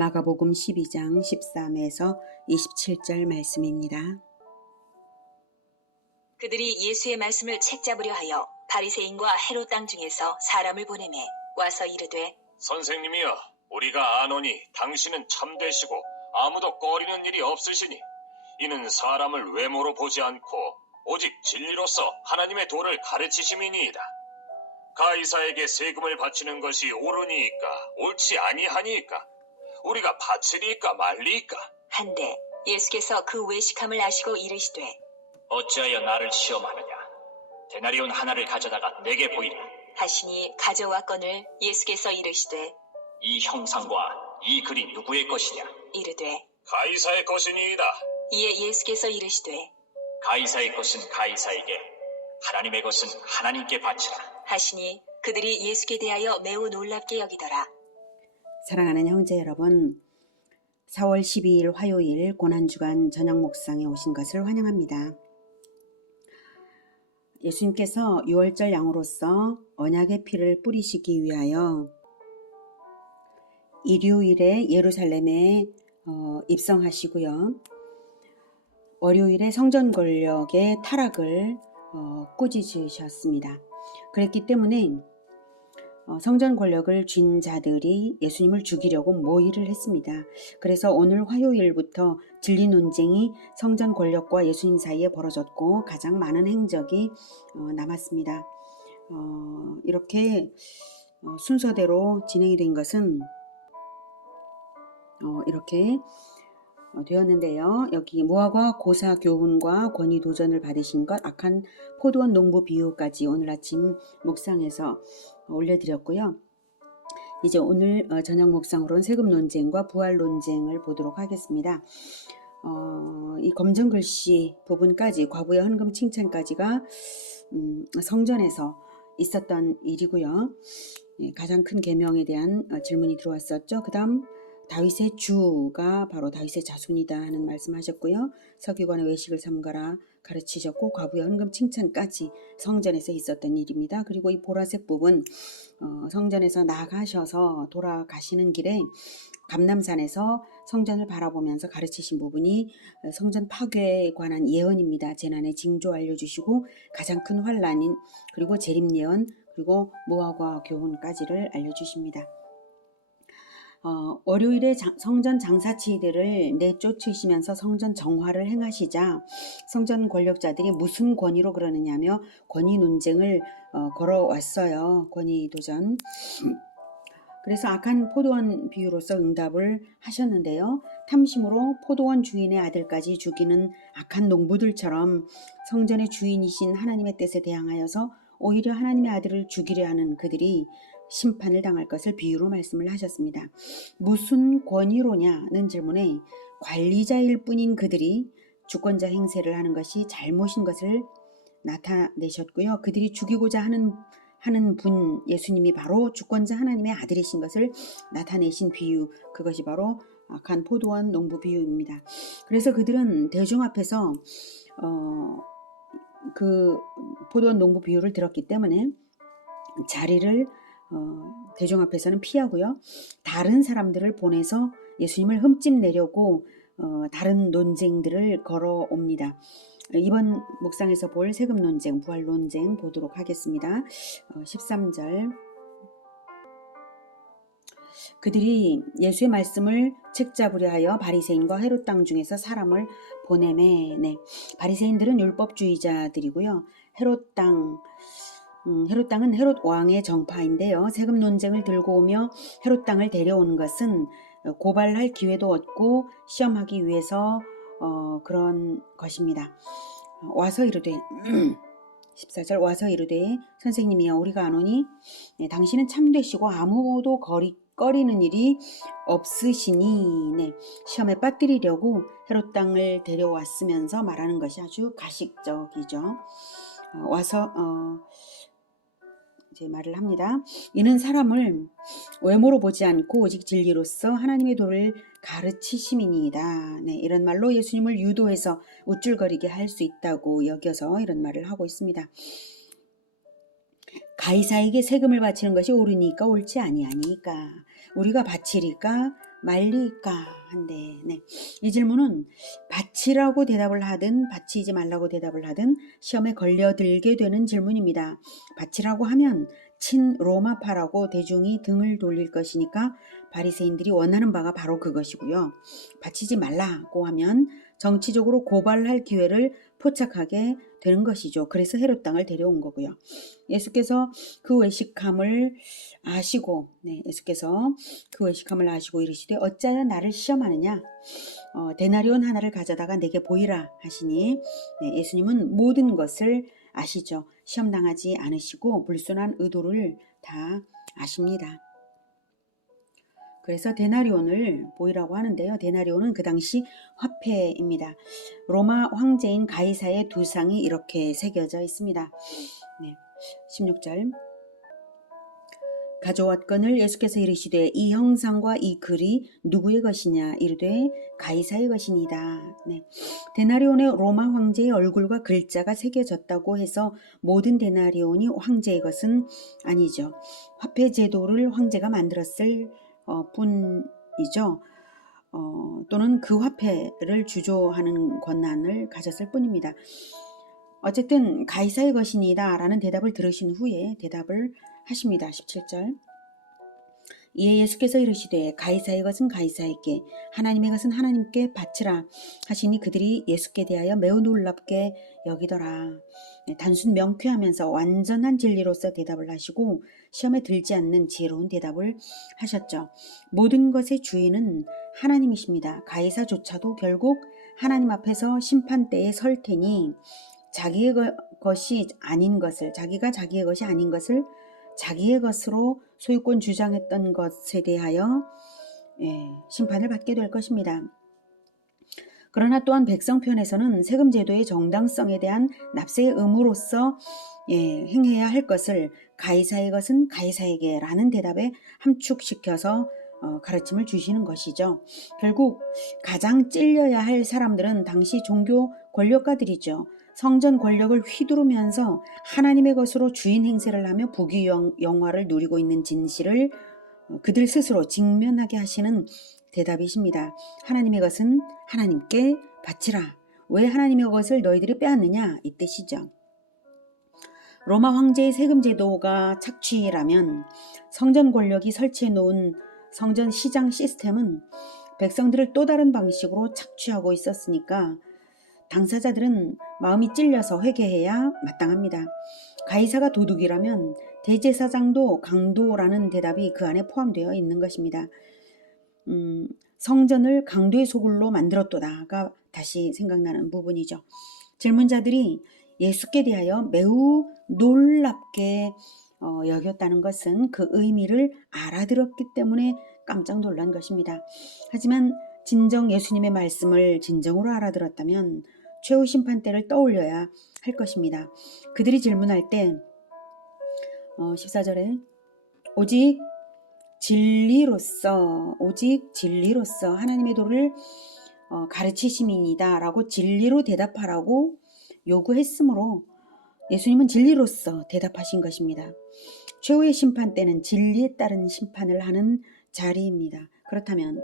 마가복음 12장 13에서 27절 말씀입니다. 그들이 예수의 말씀을 책잡으려 하여 바리새인과 헤롯 땅 중에서 사람을 보내매 와서 이르되 선생님이여, 우리가 아노니 당신은 참되시고 아무도 꺼리는 일이 없으시니 이는 사람을 외모로 보지 않고 오직 진리로서 하나님의 도를 가르치심이니이다. 가이사에게 세금을 바치는 것이 옳으니이까 옳지 아니하니이까 우리가 바치리이까 말리이까 한데 예수께서 그 외식함을 아시고 이르시되 어찌하여 나를 시험하느냐? 데나리온 하나를 가져다가 내게 보이라. 하시니 가져왔거늘 예수께서 이르시되 이 형상과 이 글이 누구의 것이냐? 이르되 가이사의 것이니이다. 이에 예수께서 이르시되 가이사의 것은 가이사에게, 하나님의 것은 하나님께 바치라. 하시니 그들이 예수께 대하여 매우 놀랍게 여기더라. 사랑하는 형제 여러분, 4월 12일 화요일 고난주간 저녁 묵상에 오신 것을 환영합니다. 예수님께서 유월절 양으로서 언약의 피를 뿌리시기 위하여 일요일에 예루살렘에 입성하시고요. 월요일에 성전 권력의 타락을 꾸짖으셨습니다. 그랬기 때문에 성전 권력을 쥔 자들이 예수님을 죽이려고 모의를 했습니다. 그래서 오늘 화요일부터 진리 논쟁이 성전 권력과 예수님 사이에 벌어졌고 가장 많은 행적이 남았습니다. 이렇게 순서대로 진행이 된 것은 이렇게 되었는데요. 여기 무화과 고사 교훈과 권위 도전을 받으신 것, 악한 포도원 농부 비유까지 오늘 아침 묵상에서 올려드렸고요. 이제 오늘 저녁 묵상으로는 세금 논쟁과 부활 논쟁을 보도록 하겠습니다. 이 검정글씨 부분까지, 과부의 헌금 칭찬까지가 성전에서 있었던 일이고요. 가장 큰 계명에 대한 질문이 들어왔었죠. 그 다음 다윗의 주가 바로 다윗의 자손이다 하는 말씀하셨고요. 서기관의 외식을 삼가라 가르치셨고, 과부의 헌금 칭찬까지 성전에서 있었던 일입니다. 그리고 이 보라색 부분, 성전에서 나가셔서 돌아가시는 길에 감람산에서 성전을 바라보면서 가르치신 부분이 성전 파괴에 관한 예언입니다. 재난의 징조 알려주시고 가장 큰 환란인, 그리고 재림 예언, 그리고 무화과 교훈까지를 알려주십니다. 월요일에 성전 장사치들을 내쫓으시면서 성전 정화를 행하시자 성전 권력자들이 무슨 권위로 그러느냐며 권위 논쟁을 걸어왔어요. 권위 도전. 그래서 악한 포도원 비유로서 응답을 하셨는데요. 탐심으로 포도원 주인의 아들까지 죽이는 악한 농부들처럼 성전의 주인이신 하나님의 뜻에 대항하여서 오히려 하나님의 아들을 죽이려 하는 그들이 심판을 당할 것을 비유로 말씀을 하셨습니다. 무슨 권위로냐는 질문에 관리자일 뿐인 그들이 주권자 행세를 하는 것이 잘못인 것을 나타내셨고요. 그들이 죽이고자 하는 분 예수님이 바로 주권자 하나님의 아들이신 것을 나타내신 비유, 그것이 바로 악한 포도원 농부 비유입니다. 그래서 그들은 대중 앞에서 그 포도원 농부 비유를 들었기 때문에 자리를 대중 앞에서는 피하고요. 다른 사람들을 보내서 예수님을 흠집내려고 다른 논쟁들을 걸어옵니다. 이번 묵상에서 볼 세금 논쟁, 부활 논쟁 보도록 하겠습니다. 13절. 그들이 예수의 말씀을 책잡으려 하여 바리새인과 헤롯 땅 중에서 사람을 보내매. 바리새인들은 율법주의자들이고요. 헤롯 땅은 헤롯 왕의 정파인데요. 세금 논쟁을 들고 오며 헤롯 땅을 데려온 것은 고발할 기회도 얻고 시험하기 위해서 그런 것입니다. 와서 이르되 14절 와서 이르되 선생님이여, 우리가 아노니 당신은 참되시고 아무도 꺼리는 일이 없으시니 시험에 빠뜨리려고 헤롯 땅을 데려왔으면서 말하는 것이 아주 가식적이죠. 와서 이제 말을 합니다. 이는 사람을 외모로 보지 않고 오직 진리로서 하나님의 도를 가르치심이니이다. 이런 말로 예수님을 유도해서 우쭐거리게 할 수 있다고 여겨서 이런 말을 하고 있습니다. 가이사에게 세금을 바치는 것이 옳으니까 옳지 아니하니까, 우리가 바치리까 말리까 한데, 네. 이 질문은 바치라고 대답을 하든 바치지 말라고 대답을 하든 시험에 걸려들게 되는 질문입니다. 바치라고 하면 친로마파라고 대중이 등을 돌릴 것이니까 바리새인들이 원하는 바가 바로 그것이고요. 바치지 말라고 하면 정치적으로 고발할 기회를 포착하게 되는 것이죠. 그래서 헤롯 땅을 데려온 거고요. 예수께서 그 외식함을 아시고, 예수께서 그 외식함을 아시고 이르시되 어찌하여 나를 시험하느냐? 데나리온 하나를 가져다가 내게 보이라 하시니, 예수님은 모든 것을 아시죠. 시험당하지 않으시고 불순한 의도를 다 아십니다. 그래서 데나리온을 보이라고 하는데요. 데나리온은 그 당시 화폐입니다. 로마 황제인 가이사의 두 상이 이렇게 새겨져 있습니다. 16절 가져왔거늘 예수께서 이르시되 이 형상과 이 글이 누구의 것이냐 이르되 가이사의 것이니이다. 데나리온의 로마 황제의 얼굴과 글자가 새겨졌다고 해서 모든 데나리온이 황제의 것은 아니죠. 화폐 제도를 황제가 만들었을 뿐이죠. 또는 그 화폐를 주조하는 권한을 가졌을 뿐입니다. 어쨌든 가이사의 것이니이다 라는 대답을 들으신 후에 대답을 하십니다. 17절 이에 예수께서 이르시되 가이사의 것은 가이사에게 하나님의 것은 하나님께 바치라 하시니 그들이 예수께 대하여 매우 놀랍게 여기더라. 단순 명쾌하면서 완전한 진리로서 대답을 하시고 시험에 들지 않는 지혜로운 대답을 하셨죠. 모든 것의 주인은 하나님이십니다. 가이사조차도 결국 하나님 앞에서 심판대에 설 테니 자기의 것이 아닌 것을, 자기가 자기의 것이 아닌 것을 자기의 것으로 소유권 주장했던 것에 대하여 심판을 받게 될 것입니다. 그러나 또한 백성 편에서는 세금 제도의 정당성에 대한 납세의 의무로서 행해야 할 것을 가이사의 것은 가이사에게 라는 대답에 함축시켜서 가르침을 주시는 것이죠. 결국 가장 찔려야 할 사람들은 당시 종교 권력가들이죠. 성전 권력을 휘두르면서 하나님의 것으로 주인 행세를 하며 부귀영화를 누리고 있는 진실을 그들 스스로 직면하게 하시는 대답이십니다. 하나님의 것은 하나님께 바치라. 왜 하나님의 것을 너희들이 빼앗느냐? 이 뜻이죠. 로마 황제의 세금 제도가 착취라면 성전 권력이 설치해 놓은 성전 시장 시스템은 백성들을 또 다른 방식으로 착취하고 있었으니까 당사자들은 마음이 찔려서 회개해야 마땅합니다. 가이사가 도둑이라면 대제사장도 강도라는 대답이 그 안에 포함되어 있는 것입니다. 성전을 강도의 소굴로 만들었도다가 다시 생각나는 부분이죠. 질문자들이 예수께 대하여 매우 놀랍게 여겼다는 것은 그 의미를 알아들었기 때문에 깜짝 놀란 것입니다. 하지만 진정 예수님의 말씀을 진정으로 알아들었다면 최후 심판 때를 떠올려야 할 것입니다. 그들이 질문할 때 14절에 오직 진리로서 하나님의 도를 가르치심이니다 라고 진리로 대답하라고 요구했으므로 예수님은 진리로서 대답하신 것입니다. 최후의 심판 때는 진리에 따른 심판을 하는 자리입니다. 그렇다면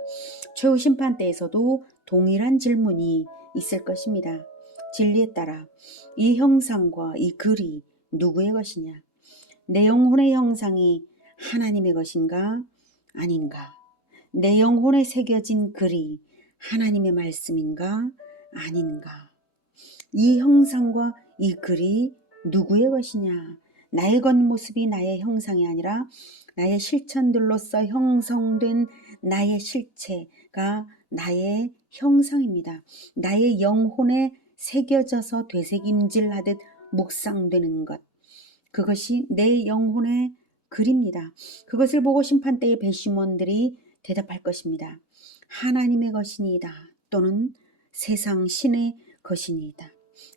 최후 심판 때에서도 동일한 질문이 있을 것입니다. 진리에 따라 이 형상과 이 글이 누구의 것이냐? 내 영혼의 형상이 하나님의 것인가 아닌가? 내 영혼에 새겨진 글이 하나님의 말씀인가 아닌가? 이 형상과 이 글이 누구의 것이냐? 나의 겉모습이 나의 형상이 아니라 나의 실천들로서 형성된 나의 실체가 나의 형상입니다. 나의 영혼에 새겨져서 되새김질하듯 묵상되는 것. 그것이 내 영혼의 글입니다. 그것을 보고 심판대의 배심원들이 대답할 것입니다. 하나님의 것이니이다 또는 세상 신의 것이니이다.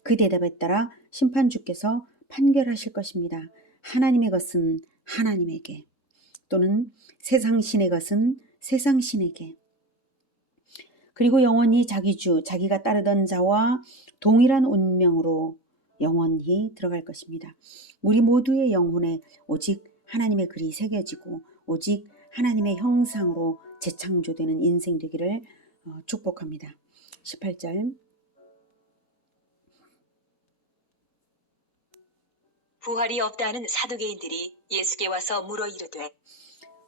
그 대답에 따라 심판주께서 판결하실 것입니다. 하나님의 것은 하나님에게 또는 세상 신의 것은 세상 신에게 그리고 영원히 자기 주, 자기가 따르던 자와 동일한 운명으로 영원히 들어갈 것입니다. 우리 모두의 영혼에 오직 하나님의 글이 새겨지고 오직 하나님의 형상으로 재창조되는 인생 되기를 축복합니다. 18절. 부활이 없다는 사두개인들이 예수께 와서 물어 이르되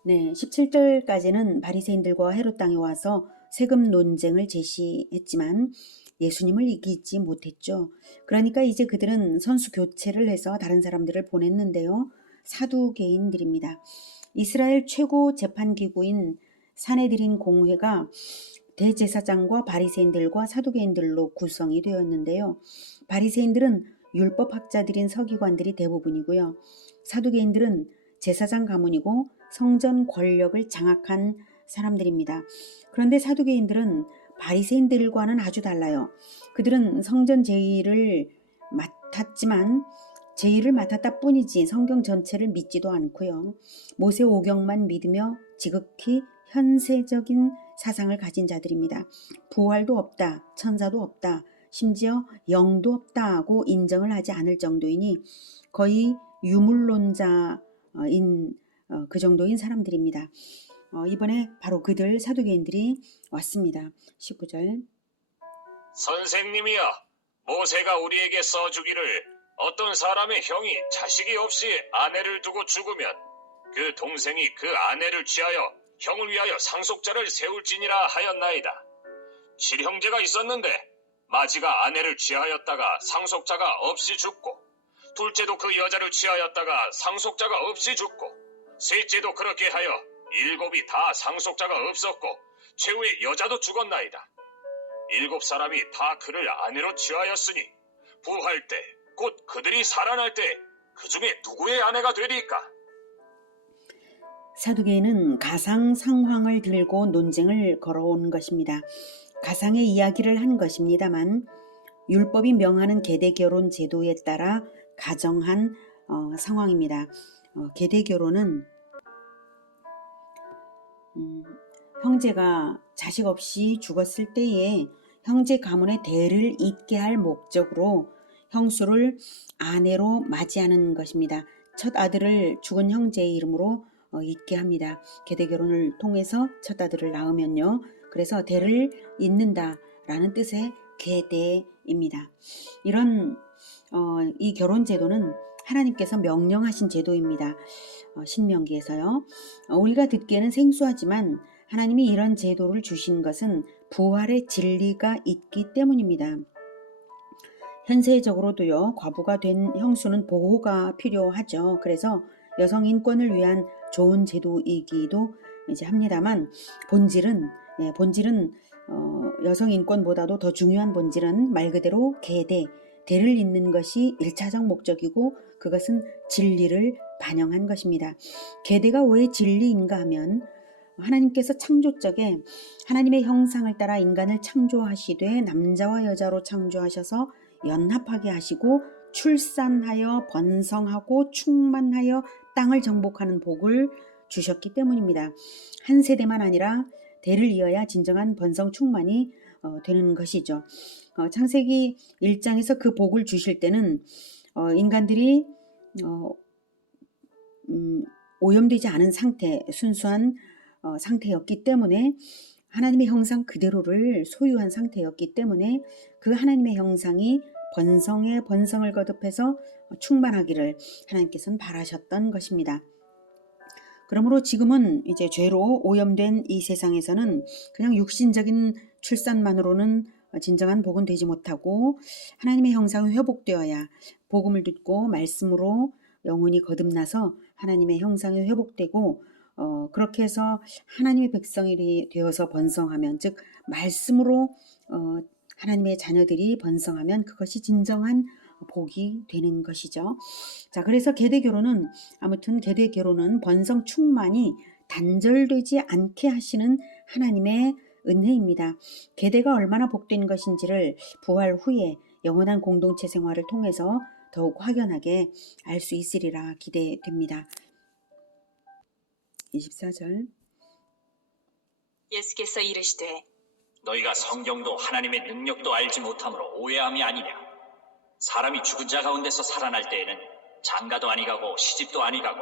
네, 17절까지는 바리새인들과 헤롯 땅에 와서 세금 논쟁을 제시했지만 예수님을 이기지 못했죠. 그러니까 이제 그들은 선수 교체를 해서 다른 사람들을 보냈는데요. 사두개인들입니다. 이스라엘 최고 재판기구인 사네드린 공회가 대제사장과 바리새인들과 사두개인들로 구성이 되었는데요. 바리새인들은 율법학자들인 서기관들이 대부분이고요. 사두개인들은 제사장 가문이고 성전 권력을 장악한 사람들입니다. 그런데 사두개인들은 바리새인들과는 아주 달라요. 그들은 성전 제의를 맡았지만 제의를 맡았다 뿐이지 성경 전체를 믿지도 않고요. 모세 오경만 믿으며 지극히 현세적인 사상을 가진 자들입니다. 부활도 없다, 천사도 없다, 심지어 영도 없다고 인정을 하지 않을 정도이니 거의 유물론자인 그 정도인 사람들입니다. 이번에 바로 그들 사두개인들이 왔습니다. 19절. 선생님이여, 모세가 우리에게 써주기를 어떤 사람의 형이 자식이 없이 아내를 두고 죽으면 그 동생이 그 아내를 취하여 형을 위하여 상속자를 세울지니라 하였나이다. 7형제가 있었는데 마지가 아내를 취하였다가 상속자가 없이 죽고, 둘째도 그 여자를 취하였다가 상속자가 없이 죽고, 셋째도 그렇게 하여 7이 다 상속자가 없었고 최후에 여자도 죽었나이다. 7사람이 다 그를 아내로 취하였으니 부활 때 곧 그들이 살아날 때 그 중에 누구의 아내가 되리까? 사두개인은 가상 상황을 들고 논쟁을 걸어온 것입니다. 가상의 이야기를 한 것입니다만 율법이 명하는 계대 결혼 제도에 따라 가정한 상황입니다. 계대 결혼은 형제가 자식 없이 죽었을 때에 형제 가문의 대를 잇게 할 목적으로 형수를 아내로 맞이하는 것입니다. 첫 아들을 죽은 형제의 이름으로 잇게 합니다. 계대 결혼을 통해서 첫 아들을 낳으면요. 그래서 대를 잇는다라는 뜻의 계대입니다. 이런 이 결혼 제도는 하나님께서 명령하신 제도입니다. 신명기에서요. 우리가 듣기에는 생소하지만 하나님이 이런 제도를 주신 것은 부활의 진리가 있기 때문입니다. 현세적으로도요, 과부가 된 형수는 보호가 필요하죠. 그래서 여성 인권을 위한 좋은 제도이기도 이제 합니다만 본질은 여성 인권보다도 더 중요한 본질은 말 그대로 대를 잇는 것이 1차적 목적이고 그것은 진리를 반영한 것입니다. 계대가 왜 진리인가 하면 하나님께서 창조적에 하나님의 형상을 따라 인간을 창조하시되 남자와 여자로 창조하셔서 연합하게 하시고 출산하여 번성하고 충만하여 땅을 정복하는 복을 주셨기 때문입니다. 한 세대만 아니라 대를 이어야 진정한 번성 충만이 되는 것이죠. 창세기 1장에서 그 복을 주실 때는 인간들이 오염되지 않은 상태, 순수한 상태였기 때문에 하나님의 형상 그대로를 소유한 상태였기 때문에 그 하나님의 형상이 번성에 번성을 거듭해서 충만하기를 하나님께서는 바라셨던 것입니다. 그러므로 지금은 이제 죄로 오염된 이 세상에서는 그냥 육신적인 출산만으로는 진정한 복은 되지 못하고 하나님의 형상이 회복되어야 복음을 듣고 말씀으로 영혼이 거듭나서 하나님의 형상이 회복되고 그렇게 해서 하나님의 백성이 되어서 번성하면, 즉 말씀으로 하나님의 자녀들이 번성하면 그것이 진정한 복이 되는 것이죠. 자, 그래서 계대 결혼은 번성 충만이 단절되지 않게 하시는 하나님의 은혜입니다. 계대가 얼마나 복된 것인지를 부활 후에 영원한 공동체 생활을 통해서 더욱 확연하게 알 수 있으리라 기대됩니다. 24절. 예수께서 이르시되 너희가 성경도 하나님의 능력도 알지 못함으로 오해함이 아니냐. 사람이 죽은 자 가운데서 살아날 때에는 장가도 아니 가고 시집도 아니 가고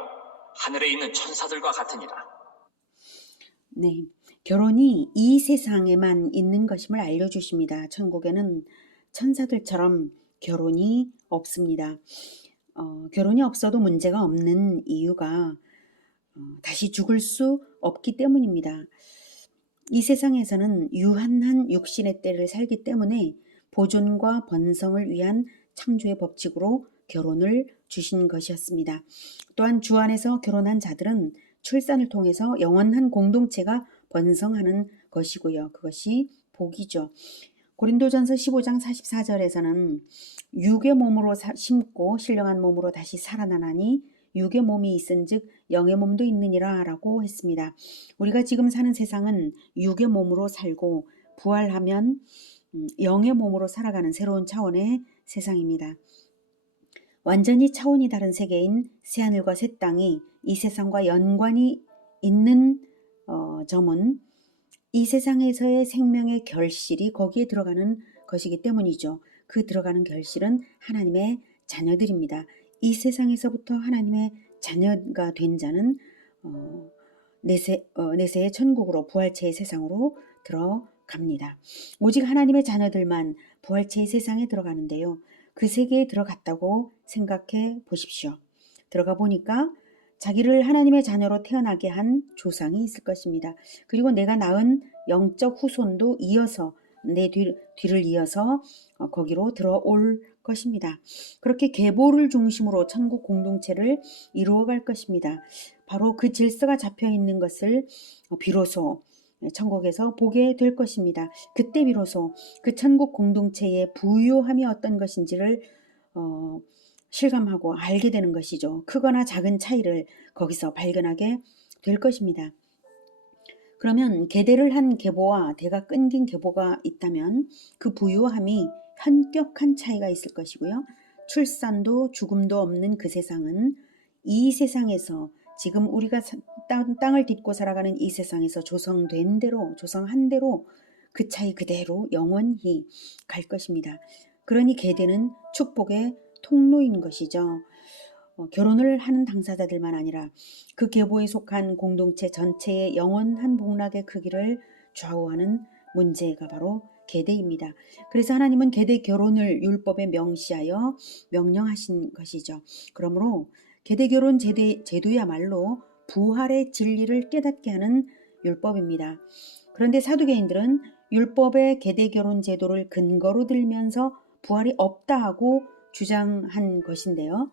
하늘에 있는 천사들과 같으니라. 네, 결혼이 이 세상에만 있는 것임을 알려주십니다. 천국에는 천사들처럼 결혼이 없습니다. 결혼이 없어도 문제가 없는 이유가 다시 죽을 수 없기 때문입니다. 이 세상에서는 유한한 육신의 때를 살기 때문에 보존과 번성을 위한 창조의 법칙으로 결혼을 주신 것이었습니다. 또한 주 안에서 결혼한 자들은 출산을 통해서 영원한 공동체가 번성하는 것이고요. 그것이 복이죠. 고린도전서 15장 44절에서는 육의 몸으로 심고 신령한 몸으로 다시 살아나나니 육의 몸이 있은즉 영의 몸도 있느니라 라고 했습니다. 우리가 지금 사는 세상은 육의 몸으로 살고 부활하면 영의 몸으로 살아가는 새로운 차원의 세상입니다. 완전히 차원이 다른 세계인 새하늘과 새 땅이 이 세상과 연관이 있는 점은 이 세상에서의 생명의 결실이 거기에 들어가는 것이기 때문이죠. 그 들어가는 결실은 하나님의 자녀들입니다. 이 세상에서부터 하나님의 자녀가 된 자는 내세의 천국으로 부활체의 세상으로 들어갑니다. 오직 하나님의 자녀들만 부활체의 세상에 들어가는데요. 그 세계에 들어갔다고 생각해 보십시오. 들어가 보니까 자기를 하나님의 자녀로 태어나게 한 조상이 있을 것입니다. 그리고 내가 낳은 영적 후손도 이어서 내 뒤를 이어서 거기로 들어올 것입니다. 그렇게 계보를 중심으로 천국 공동체를 이루어갈 것입니다. 바로 그 질서가 잡혀 있는 것을 비로소 천국에서 보게 될 것입니다. 그때 비로소 그 천국 공동체의 부유함이 어떤 것인지를 실감하고 알게 되는 것이죠. 크거나 작은 차이를 거기서 발견하게 될 것입니다. 그러면 계대를 한 계보와 대가 끊긴 계보가 있다면 그 부유함이 현격한 차이가 있을 것이고요. 출산도 죽음도 없는 그 세상은 이 세상에서 지금 우리가 땅을 딛고 살아가는 이 세상에서 조성한 대로 그 차이 그대로 영원히 갈 것입니다. 그러니 계대는 축복의 통로인 것이죠. 결혼을 하는 당사자들만 아니라 그 계보에 속한 공동체 전체의 영원한 복락의 크기를 좌우하는 문제가 바로 계대입니다. 그래서 하나님은 계대 결혼을 율법에 명시하여 명령하신 것이죠. 그러므로 계대 결혼 제도야말로 부활의 진리를 깨닫게 하는 율법입니다. 그런데 사두개인들은 율법의 계대 결혼 제도를 근거로 들면서 부활이 없다 하고 주장한 것인데요.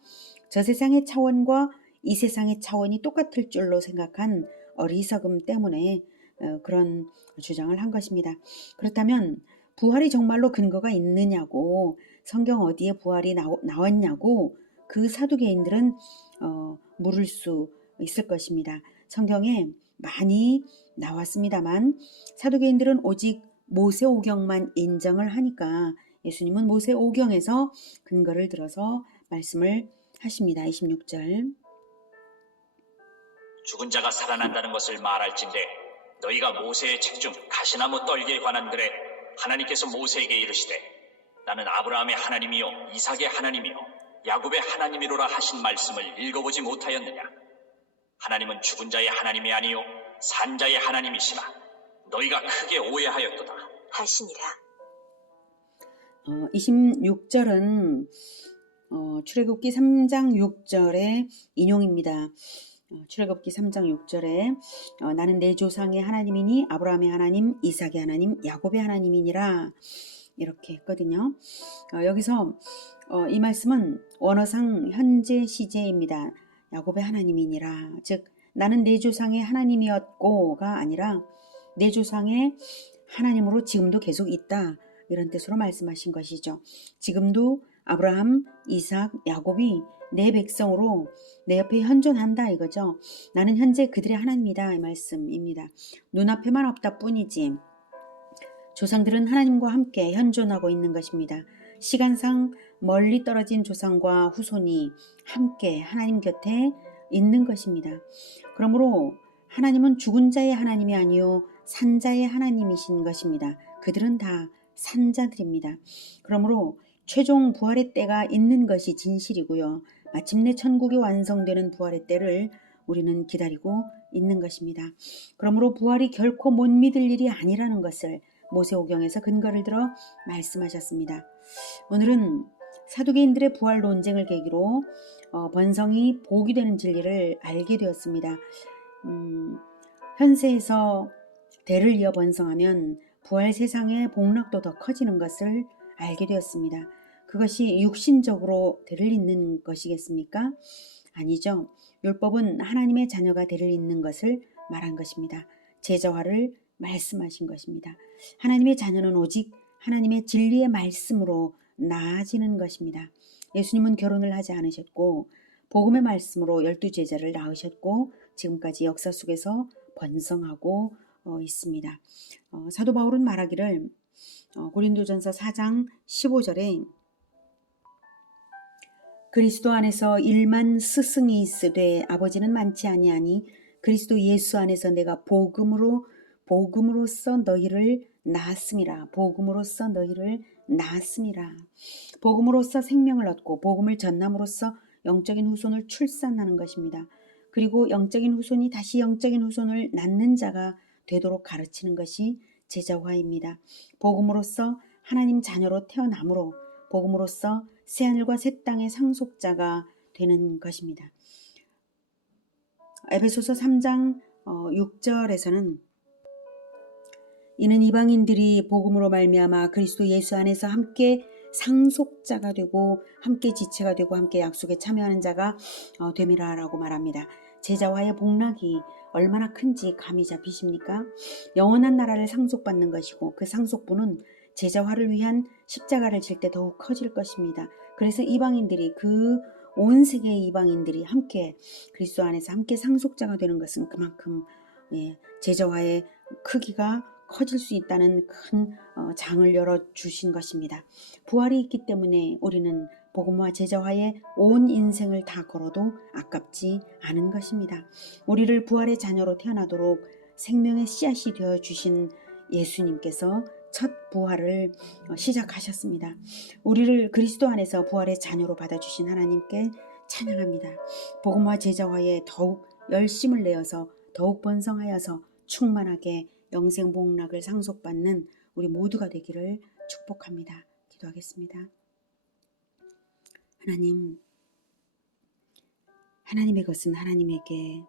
저 세상의 차원과 이 세상의 차원이 똑같을 줄로 생각한 어리석음 때문에 그런 주장을 한 것입니다. 그렇다면 부활이 정말로 근거가 있느냐고, 성경 어디에 부활이 나왔냐고 그 사두개인들은 물을 수 있을 것입니다. 성경에 많이 나왔습니다만 사두개인들은 오직 모세오경만 인정을 하니까 예수님은 모세오경에서 근거를 들어서 말씀을 하십니다. 26절. 죽은 자가 살아난다는 것을 말할진대 너희가 모세의 책 중 가시나무 떨기에 관한 글에 하나님께서 모세에게 이르시되 나는 아브라함의 하나님이요 이삭의 하나님이요 야곱의 하나님이로라 하신 말씀을 읽어보지 못하였느냐. 하나님은 죽은 자의 하나님이 아니요 산 자의 하나님이시라. 너희가 크게 오해하였도다 하시니라. 26절은 출애굽기 3장 6절의 인용입니다. 출애굽기 3장 6절에 나는 내 조상의 하나님이니 아브라함의 하나님, 이삭의 하나님, 야곱의 하나님이니라 이렇게 했거든요. 여기서 이 말씀은 원어상 현재 시제입니다. 야곱의 하나님이니라. 즉 나는 내 조상의 하나님이었고가 아니라 내 조상의 하나님으로 지금도 계속 있다. 이런 뜻으로 말씀하신 것이죠. 지금도 아브라함, 이삭, 야곱이 내 백성으로 내 옆에 현존한다 이거죠. 나는 현재 그들의 하나님이다 이 말씀입니다. 눈앞에만 없다 뿐이지 조상들은 하나님과 함께 현존하고 있는 것입니다. 시간상 멀리 떨어진 조상과 후손이 함께 하나님 곁에 있는 것입니다. 그러므로 하나님은 죽은 자의 하나님이 아니요 산 자의 하나님이신 것입니다. 그들은 다 산자들입니다. 그러므로 최종 부활의 때가 있는 것이 진실이고요. 마침내 천국이 완성되는 부활의 때를 우리는 기다리고 있는 것입니다. 그러므로 부활이 결코 못 믿을 일이 아니라는 것을 모세오경에서 근거를 들어 말씀하셨습니다. 오늘은 사두개인들의 부활 논쟁을 계기로 번성이 복이 되는 진리를 알게 되었습니다. 현세에서 대를 이어 번성하면 부활 세상의 복락도 더 커지는 것을 알게 되었습니다. 그것이 육신적으로 대를 잇는 것이겠습니까? 아니죠. 율법은 하나님의 자녀가 대를 잇는 것을 말한 것입니다. 제자화를 말씀하신 것입니다. 하나님의 자녀는 오직 하나님의 진리의 말씀으로 나아지는 것입니다. 예수님은 결혼을 하지 않으셨고 복음의 말씀으로 12제자를 낳으셨고 지금까지 역사 속에서 번성하고 있습니다. 사도 바울은 말하기를 고린도전서 4장 15절에 그리스도 안에서 1만 스승이 있으되 아버지는 많지 아니하니 그리스도 예수 안에서 내가 복음으로써 너희를 낳았음이라. 복음으로써 너희를 낳았음이라. 복음으로써 생명을 얻고 복음을 전함으로써 영적인 후손을 출산하는 것입니다. 그리고 영적인 후손이 다시 영적인 후손을 낳는 자가 되도록 가르치는 것이 제자화입니다. 복음으로써 하나님 자녀로 태어남으로 복음으로써 새하늘과 새 땅의 상속자가 되는 것입니다. 에베소서 3장 6절에서는 이는 이방인들이 복음으로 말미암아 그리스도 예수 안에서 함께 상속자가 되고 함께 지체가 되고 함께 약속에 참여하는 자가 됨이라라고 말합니다. 제자화의 복락이 얼마나 큰지 감이 잡히십니까? 영원한 나라를 상속받는 것이고 그 상속분은 제자화를 위한 십자가를 질 때 더욱 커질 것입니다. 그래서 이방인들이 온 세계의 이방인들이 함께 그리스도 안에서 함께 상속자가 되는 것은 그만큼 제자화의 크기가 커질 수 있다는 큰 장을 열어주신 것입니다. 부활이 있기 때문에 우리는 복음화 제자화의 온 인생을 다 걸어도 아깝지 않은 것입니다. 우리를 부활의 자녀로 태어나도록 생명의 씨앗이 되어주신 예수님께서 첫 부활을 시작하셨습니다. 우리를 그리스도 안에서 부활의 자녀로 받아주신 하나님께 찬양합니다. 복음화 제자화에 더욱 열심을 내어서 더욱 번성하여서 충만하게 영생 복락을 상속받는 우리 모두가 되기를 축복합니다. 기도하겠습니다. 하나님, 하나님의 것은 하나님에게,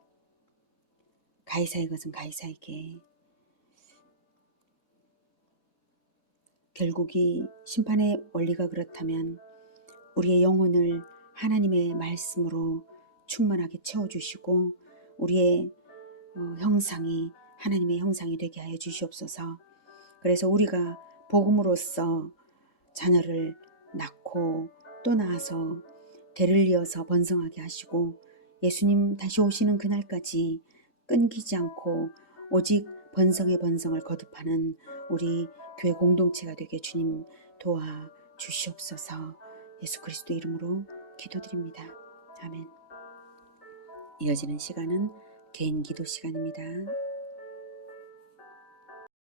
가이사의 것은 가이사에게, 결국 이 심판의 원리가 그렇다면 우리의 영혼을 하나님의 말씀으로 충만하게 채워주시고 우리의 형상이 하나님의 형상이 되게 하여 주시옵소서. 그래서 우리가 복음으로써 자녀를 낳고 또 낳아서 대를 이어서 번성하게 하시고 예수님 다시 오시는 그날까지 끊기지 않고 오직 번성의 번성을 거듭하는 우리 교회 공동체가 되게 주님 도와 주시옵소서. 예수 그리스도 이름으로 기도드립니다. 아멘. 이어지는 시간은 개인 기도 시간입니다.